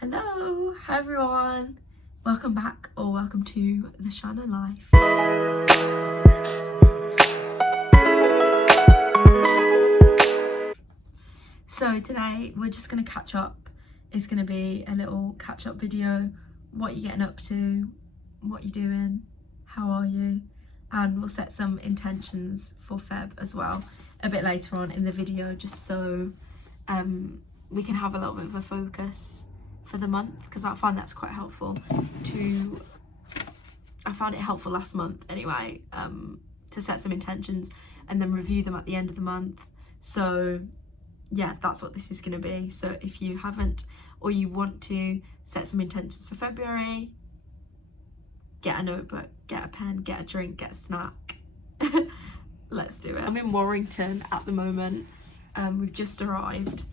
Hello, hi everyone. Welcome back or welcome to the Shannon Life. So today we're just going to catch up. It's going to be a little catch up video. What you're getting up to, what you're doing, how are you? And we'll set some intentions for Feb as well a bit later on in the video, just so we can have a little bit of a focus for the month, because I find that's quite helpful I found it helpful last month anyway, to set some intentions and then review them at the end of the month. So yeah, that's what this is going to be. So if you haven't, or you want to set some intentions for February, get a notebook, get a pen, get a drink, get a snack. Let's do it. I'm in Warrington at the moment. We've just arrived.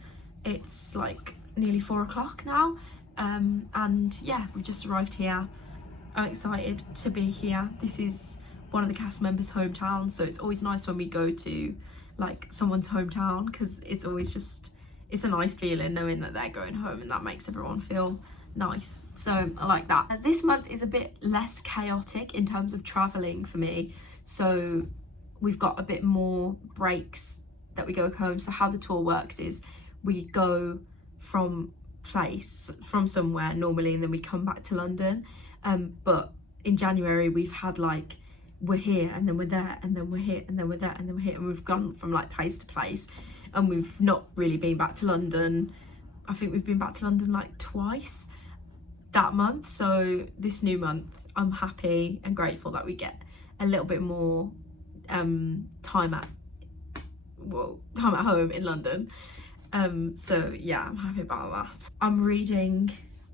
It's like nearly 4 o'clock now, and yeah, we've just arrived here. I'm excited to be here. This is one of the cast members' hometowns, so it's always nice when we go to like someone's hometown, because it's always just, it's a nice feeling knowing that they're going home, and that makes everyone feel nice. So I like that. And this month is a bit less chaotic in terms of traveling for me, so we've got a bit more breaks that we go home. So how the tour works is we go from somewhere normally, and then we come back to London, but in January we've had like, we're here and then we're there and then we're here and then we're there and then we're here, and we've gone from like place to place, and we've not really been back to London. I think we've been back to London like twice that month. So this new month I'm happy and grateful that we get a little bit more time at home in London. So yeah, I'm happy about that. I'm reading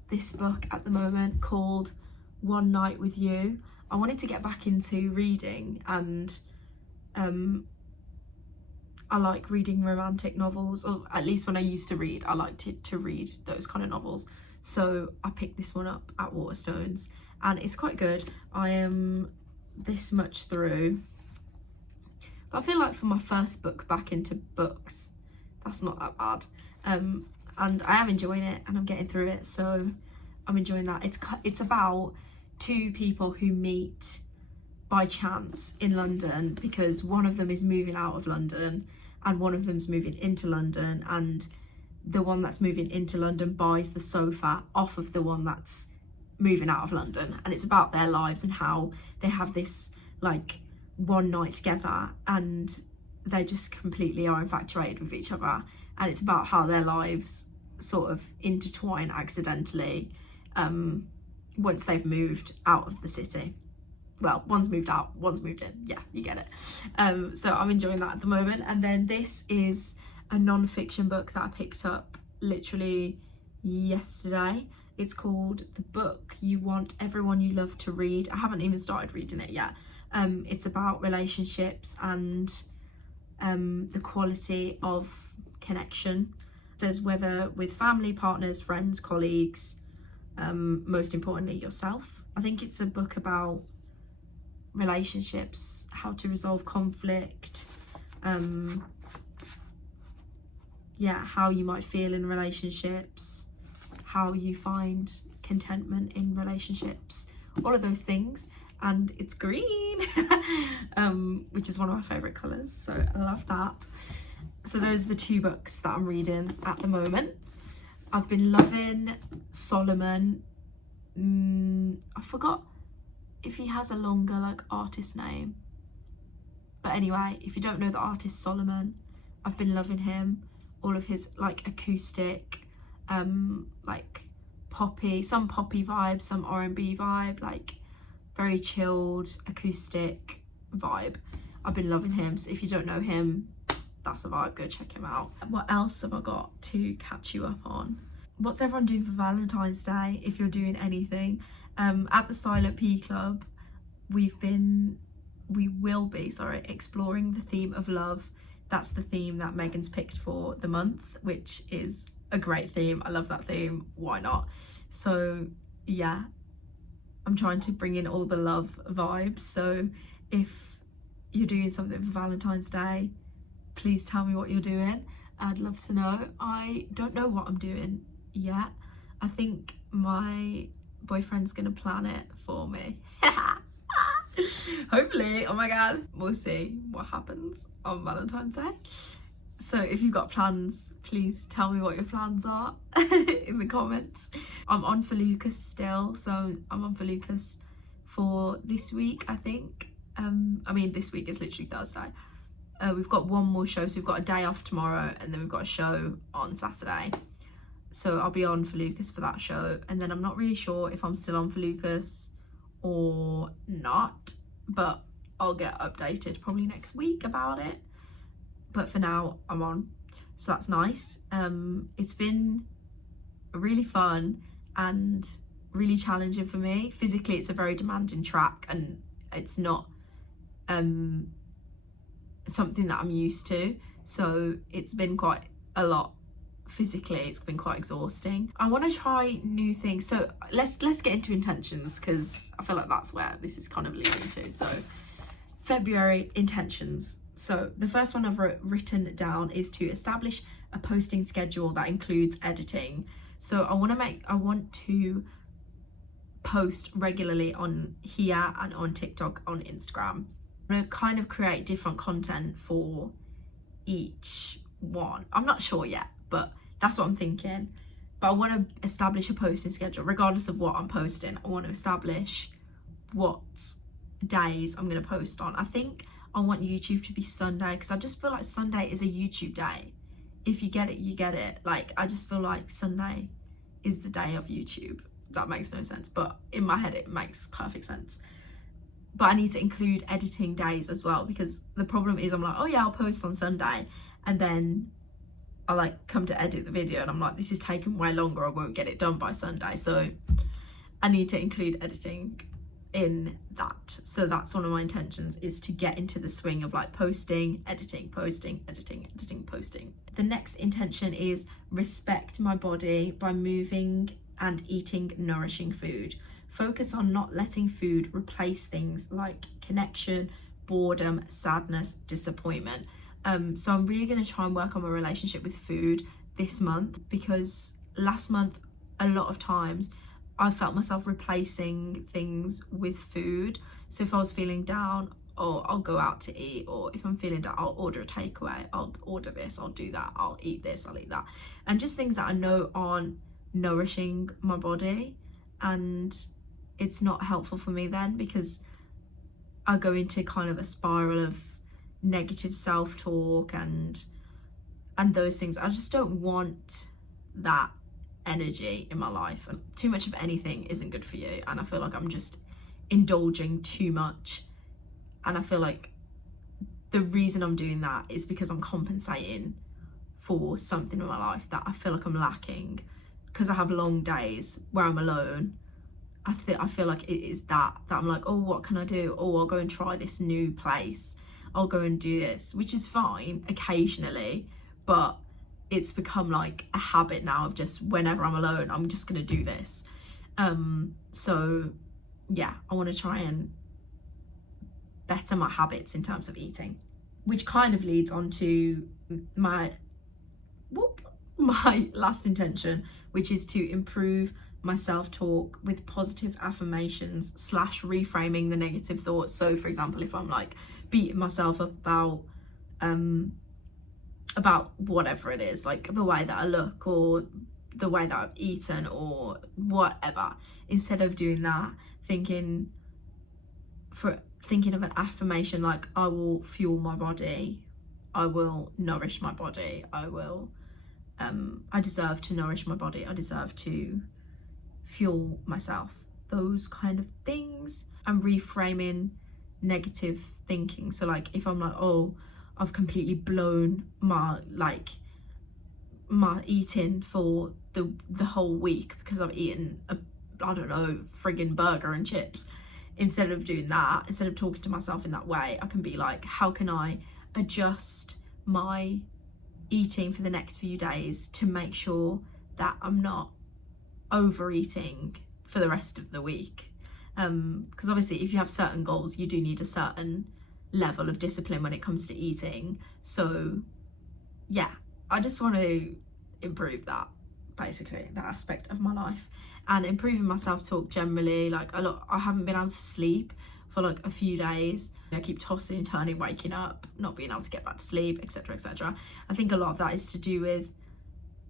this book at the moment called One Night with You. I wanted to get back into reading, and I like reading romantic novels, or at least when I used to read, I liked to read those kind of novels. So I picked this one up at Waterstones, and it's quite good. I am this much through, but I feel like for my first book back into books, that's not that bad, and I am enjoying it, and I'm getting through it, so I'm enjoying that. It's about two people who meet by chance in London, because one of them is moving out of London and one of them's moving into London, and the one that's moving into London buys the sofa off of the one that's moving out of London, and it's about their lives and how they have this like one night together, and they just completely are infatuated with each other, and it's about how their lives sort of intertwine accidentally once they've moved out of the city. Well, one's moved out, one's moved in, yeah, you get it. So I'm enjoying that at the moment. And then this is a non-fiction book that I picked up literally yesterday. It's called The Book You Want Everyone You Love to Read. I haven't even started reading it yet. It's about relationships and the quality of connection. It says whether with family, partners, friends, colleagues, most importantly yourself. I think it's a book about relationships, how to resolve conflict, yeah, how you might feel in relationships, how you find contentment in relationships, all of those things. And it's green, which is one of my favourite colours, so I love that. So those are the two books that I'm reading at the moment. I've been loving Solomon. I forgot if he has a longer like artist name, but anyway, if you don't know the artist Solomon, I've been loving him. All of his like acoustic, like poppy, some poppy vibes, some R&B vibe, like very chilled acoustic vibe. I've been loving him, so if you don't know him, that's a vibe, go check him out. What else have I got to catch you up on? What's everyone doing for Valentine's Day, if you're doing anything? At the Silent P Club, we will be exploring the theme of love. That's the theme that Megan's picked for the month, which is a great theme. I love that theme, why not? So yeah, I'm trying to bring in all the love vibes. So if you're doing something for Valentine's Day, please tell me what you're doing. I'd love to know. I don't know what I'm doing yet. I think my boyfriend's gonna plan it for me. Hopefully, oh my god, we'll see what happens on Valentine's Day. So if you've got plans, please tell me what your plans are in the comments. I'm on for Lucas still, so I'm on for Lucas for this week, I think. I mean, this week is literally Thursday. We've got one more show, so we've got a day off tomorrow, and then we've got a show on Saturday. So I'll be on for Lucas for that show, and then I'm not really sure if I'm still on for Lucas or not, but I'll get updated probably next week about it. But for now, I'm on, so that's nice. It's been really fun and really challenging for me. Physically, it's a very demanding track, and it's not something that I'm used to, so it's been quite a lot physically. It's been quite exhausting. I want to try new things, so let's get into intentions, because I feel like that's where this is kind of leading to. So February intentions. So the first one I've written down is to establish a posting schedule that includes editing. So I want to post regularly on here and on TikTok, on Instagram. I'm going to kind of create different content for each one. I'm not sure yet, but that's what I'm thinking. But I want to establish a posting schedule regardless of what I'm posting. I want to establish what days I'm going to post on. I think I want YouTube to be Sunday, because I just feel like Sunday is a YouTube day. If you get it, you get it. Like, I just feel like Sunday is the day of YouTube. That makes no sense, but in my head it makes perfect sense. But I need to include editing days as well, because the problem is I'm like, oh yeah, I'll post on Sunday, and then I like come to edit the video and I'm like, this is taking way longer, I won't get it done by Sunday. So I need to include editing in that. So that's one of my intentions, is to get into the swing of like posting, editing, posting, editing, editing, posting. The next intention is respect my body by moving and eating nourishing food. Focus on not letting food replace things like connection, boredom, sadness, disappointment. So I'm really going to try and work on my relationship with food this month, because last month a lot of times I felt myself replacing things with food. So if I was feeling down, I'll go out to eat, or if I'm feeling down, I'll order a takeaway, I'll order this, I'll do that, I'll eat this, I'll eat that, and just things that I know aren't nourishing my body, and it's not helpful for me then, because I go into kind of a spiral of negative self-talk and those things. I just don't want that energy in my life, and too much of anything isn't good for you, and I feel like I'm just indulging too much, and I feel like the reason I'm doing that is because I'm compensating for something in my life that I feel like I'm lacking, because I have long days where I'm alone. I feel like it is that I'm like, oh, what can I do? Oh, I'll go and try this new place, I'll go and do this, which is fine occasionally, but it's become like a habit now of just whenever I'm alone, I'm just gonna do this. So yeah, I want to try and better my habits in terms of eating, which kind of leads on to my last intention, which is to improve my self-talk with positive affirmations / reframing the negative thoughts. So for example, if I'm like beating myself up about whatever it is, like the way that I look or the way that I've eaten or whatever, instead of doing that, thinking of an affirmation like, I will fuel my body, I will nourish my body, I deserve to nourish my body, I deserve to fuel myself, those kind of things. And reframing negative thinking. So like if I'm like, oh, I've completely blown my eating for the whole week because I've eaten a, I don't know, friggin' burger and chips, instead of doing that, instead of talking to myself in that way, I can be like, how can I adjust my eating for the next few days to make sure that I'm not overeating for the rest of the week? Because obviously if you have certain goals, you do need a certain level of discipline when it comes to eating. So yeah, I just want to improve that basically, that aspect of my life. And improving my self-talk generally, like a lot, I haven't been able to sleep for like a few days. I keep tossing and turning, waking up, not being able to get back to sleep, etc, etc. I think a lot of that is to do with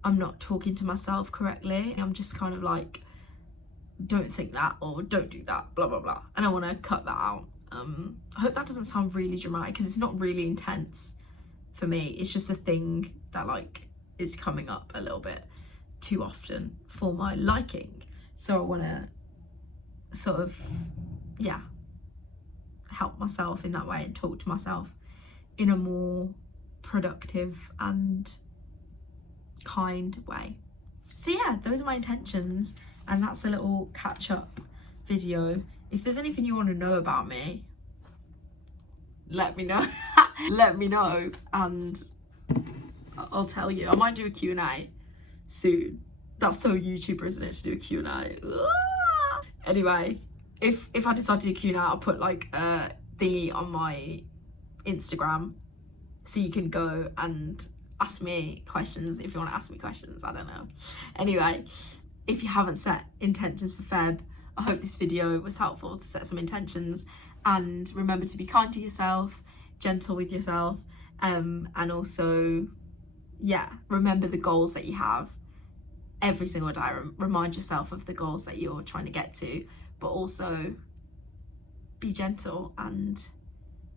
I'm not talking to myself correctly. I'm just kind of like, don't think that, or don't do that, blah blah blah, and I want to cut that out. I hope that doesn't sound really dramatic, because it's not really intense for me. It's just a thing that like is coming up a little bit too often for my liking. So I want to sort of, yeah, help myself in that way and talk to myself in a more productive and kind way. So yeah, those are my intentions, and that's a little catch-up video. If there's anything you want to know about me, let me know. Let me know and I'll tell you. I might do a Q&A soon. That's so YouTuber, isn't it, to do a Q&A? Anyway, if I decide to do a Q&A, I'll put like a thingy on my Instagram so you can go and ask me questions if you want to ask me questions. I don't know. Anyway, if you haven't set intentions for Feb, I hope this video was helpful to set some intentions, and remember to be kind to yourself, gentle with yourself, and also, yeah, remember the goals that you have every single day. Remind yourself of the goals that you're trying to get to, but also be gentle and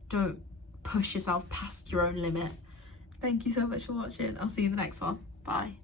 don't push yourself past your own limit. Thank you so much for watching. I'll see you in the next one. Bye.